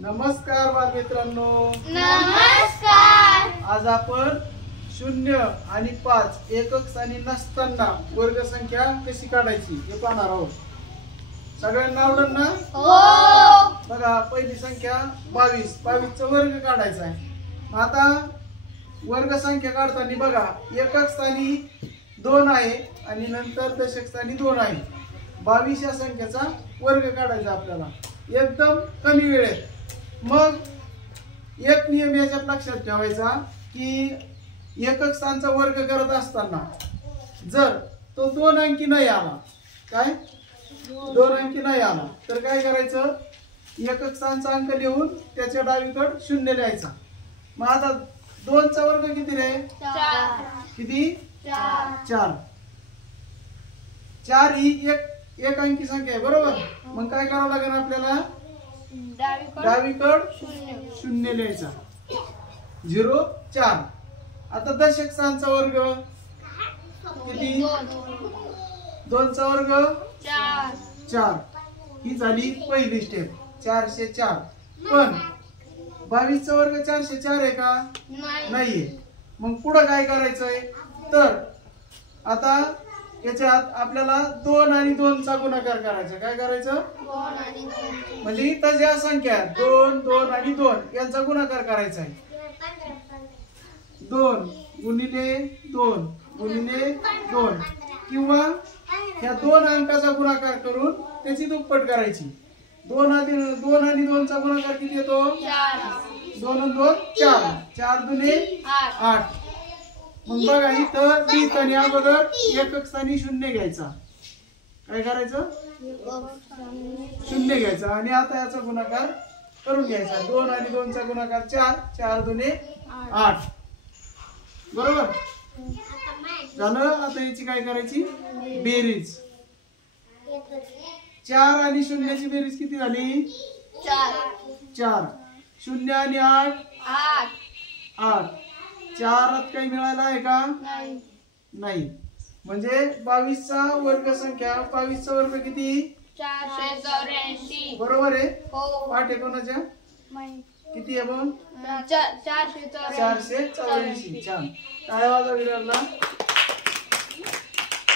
नमस्कार बालमित्रांनो. नमस्कार. आज आपण 0 आणि 5 एकक स्थानी नसताना वर्ग संख्या कशी काढायची हे पाहणार आहोत. सगळ्यांना आवडेल ना? हो. बघा, पहिली संख्या 22. 22 चा वर्ग काढायचा आहे. मग आता वर्ग संख्या काढताना बघा, एकक स्थानी 2 आहे आणि नंतर दशक स्थानी 2 आहे. 22 या संख्येचा वर्ग काढायचा आपल्याला एकदम कमी वेळेत. मग एक नियम याच्यात लक्षात ठेवायचा की एकक स्थानचा वर्ग करत असताना जर तो 2 अंकी नाही आला, काय 2 अंकी नाही आला, तर काय करायचं, एकक स्थानचा अंक लिहून त्याच्या डावीकडे 0 लिहायचा. मग आता 2 चा वर्ग किती रे? 4. किती? 4. 4 ही एक अंकी संख्या आहे, बरोबर. मग काय करावं लागेल आपल्याला? डावीकड 0 लिहायचा. 0 4. आता दशक स्थानचा वर्ग किती? 2 चा वर्ग 4. ही झाली पहिली स्टेप, 404. पण 22 चा वर्ग 404 आहे का? नाहीये. मग पुढे काय करायचंय, तर आता याच्यात आपल्याला 2 आणि 2 चा गुणाकार करायचा. काय करायचं? म्हणजे इथं ज्या संख्या 2 2 आणि 2 यांचा गुणाकार करायचा आहे. 2 गुणिले 2 गुणिले 2 किंवा ह्या 2 अंकाचा गुणाकार करून त्याची दुप्पट करायची. 2 आणि 2 चा गुणाकार किती येतो? 2 आणि 2 4. 4 दुने 8. मग बघा, इथं लिहिताना अगोदर एकक स्थानी 0 घ्यायचा. काय करायचं? 0 घ्यायचा आणि आता याचा गुणाकार करून घ्यायचा. 2 आणि 2 चा गुणाकार 4. 4 दुने 8. बरोबर झालं. आता याची काय करायची? बेरीज. 4 आणि 0 ची बेरीज किती झाली? 4. 0 आणि 8 8. 4 काही मिळाला आहे का? नाही. म्हणजे 22 चा वर्ग संख्या, 22 चा वर्ग किती? 484. बरोबर आहे. हो. पाठ आहे कोणाच्या? किती आहे मग? 484. छान, टाळ्या वाजवा विरारला.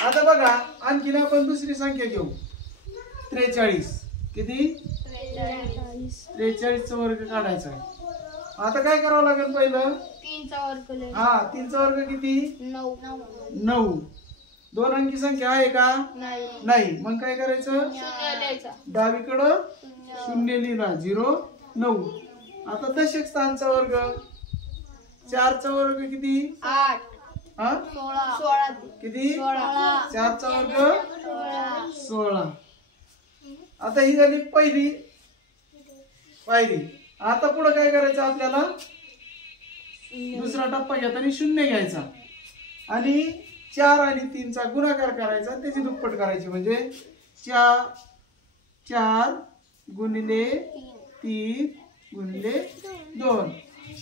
आता बघा, आणखीन आपण दुसरी संख्या घेऊ. 43. किती? 43 चा वर्ग काढायचा आहे. आता काय करावं लागेल? पहिलं 3 चा वर्ग. हा, 3 चा वर्ग किती? 9. 2 अंकी संख्या आहे का? नाही. मग काय करायचं? डावीकडं 0 लिहिला. 0 9. आता दशक स्थानचा वर्ग 4 चा वर्ग किती? 8. हा, 16. किती? 4 चा वर्ग 16. आता ही झाली पहिली पायरी. आता पुढे काय करायचं आपल्याला? दुसरा टप्पा घेताना 0 घ्यायचा आणि 4 आणि 3 चा गुणाकार करायचा, त्याची दुप्पट करायची. म्हणजे 4 गुणिले 3 गुणिले 2.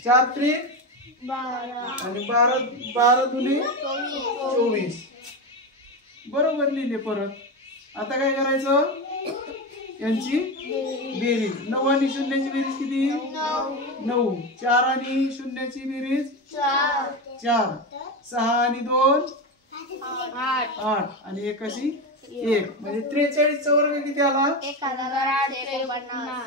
4 3 आणि 12 दुने 24. बरोबर लिहिले. परत आता काय करायचं? यांची बेरीज. 9 आणि 0 ची बेरीज किती? 9. 4 आणि 0 ची बेरीज 4. 6 आणि 2 8 आणि 1 अशी 1. म्हणजे 43 चा वर्ग किती आला? 1849.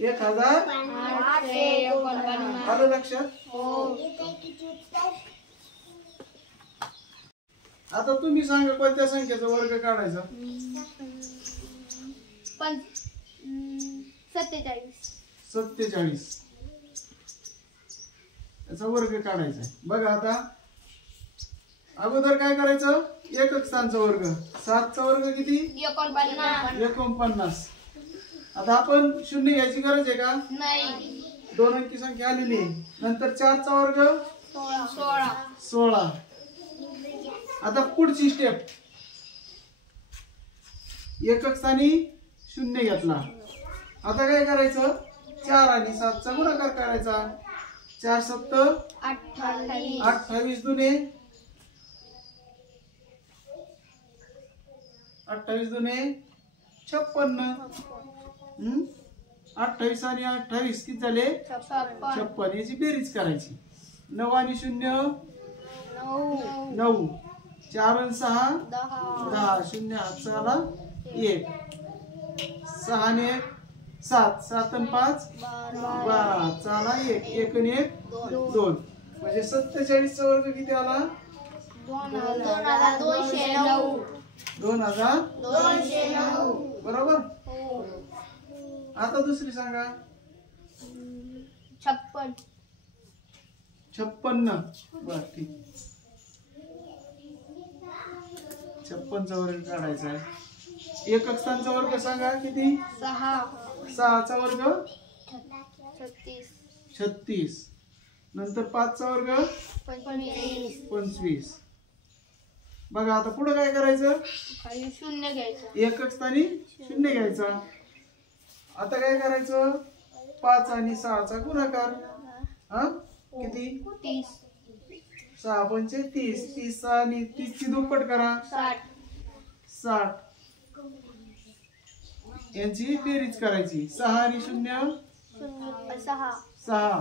1849. आलं लक्षात? आता तुम्ही सांगा कोणत्या संख्येचा वर्ग काढायचा? 47. याचा वर्ग काढायचा आहे. बघा, आता अगोदर काय करायचं? एकक स्थानचा वर्ग. 7 चा वर्ग किती? 49. आता आपण 0 घ्यायची गरज आहे का? नाही. 2 अंकी संख्या आलेली आहे. नंतर 4 चा वर्ग 16. आता पुढची स्टेप, एकक स्थानी 0 घेतला. आता काय करायचं? 4 आणि 7 चा गुणाकार करायचा. 4 7 28 दुने 56. 28 आणि 28 किती झाले? 56. याची बेरीज करायची. 9 आणि 0 9, 4 आणि 6 10, 0 हातचा आला 1, 6 आणि 1 7, 7 आणि 5 12, चाला 1, 1 आणि 1 2. म्हणजे 47 चा वर्ग किती आला? 2209. बरोबर. आता दुसरी सांगा. 56. बर ठीक. 56 चा वर्ग काढायचा आहे. एकक स्थानचा वर्ग सांगा किती? 6 चा वर्ग 36. नंतर 5 चा वर्ग 25. बघा आता पुढे काय करायचं? शून्य घ्यायचं. एकक स्थानी 0 घ्यायचा. आता काय करायचं? 5 आणि 6 चा गुणाकार. हा किती? 30. 6 पंचे 30. 30 आणि 30 ची दुप्पट करा. 60. यांची बेरीज करायची. 6 आणि 0 6.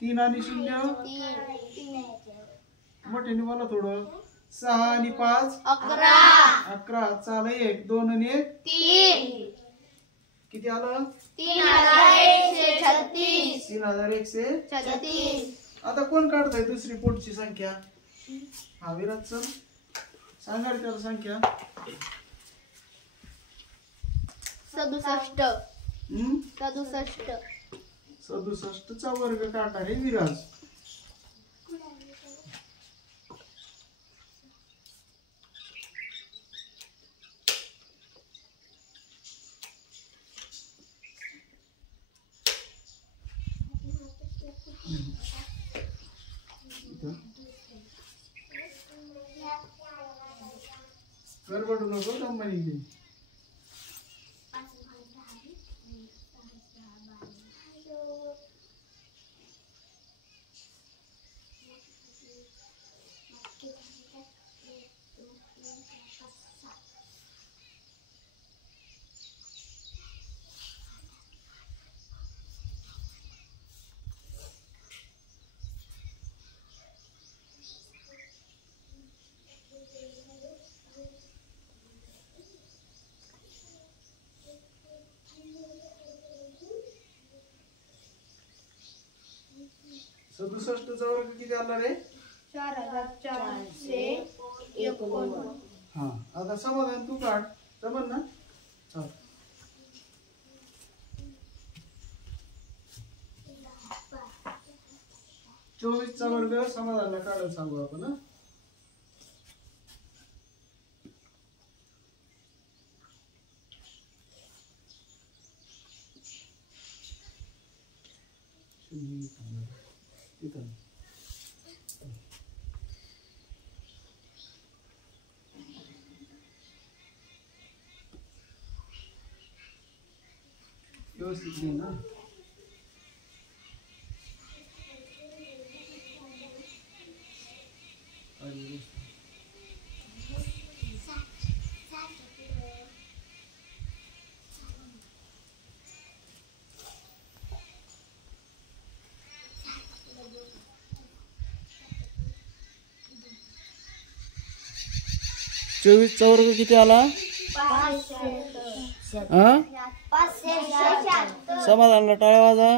3 आणि 0 मोठ्याने बोला थोडं. 6 आणि 5 11. चाल 1, 2 आणि 1 3. किती आलं? 3136. आता कोण काढताय दुसरी पुढची संख्या? हा विराज सर सांगा रे त्याला संख्या. 67. 67 चा वर्ग काढणार आहे विराज. गडबड नको कंपनी. सदुसष्ट चा वर्ग किती आला रे? 4451. हा आता समाधान तू काढ. जमल ना? चल. 24 चा वर्ग समाधानला काढायला सांगू आपण. हा व्यवस्थित नाही ना. चोवीस चा वर्ग किती आला? समाधानला टाळ्या वाजा.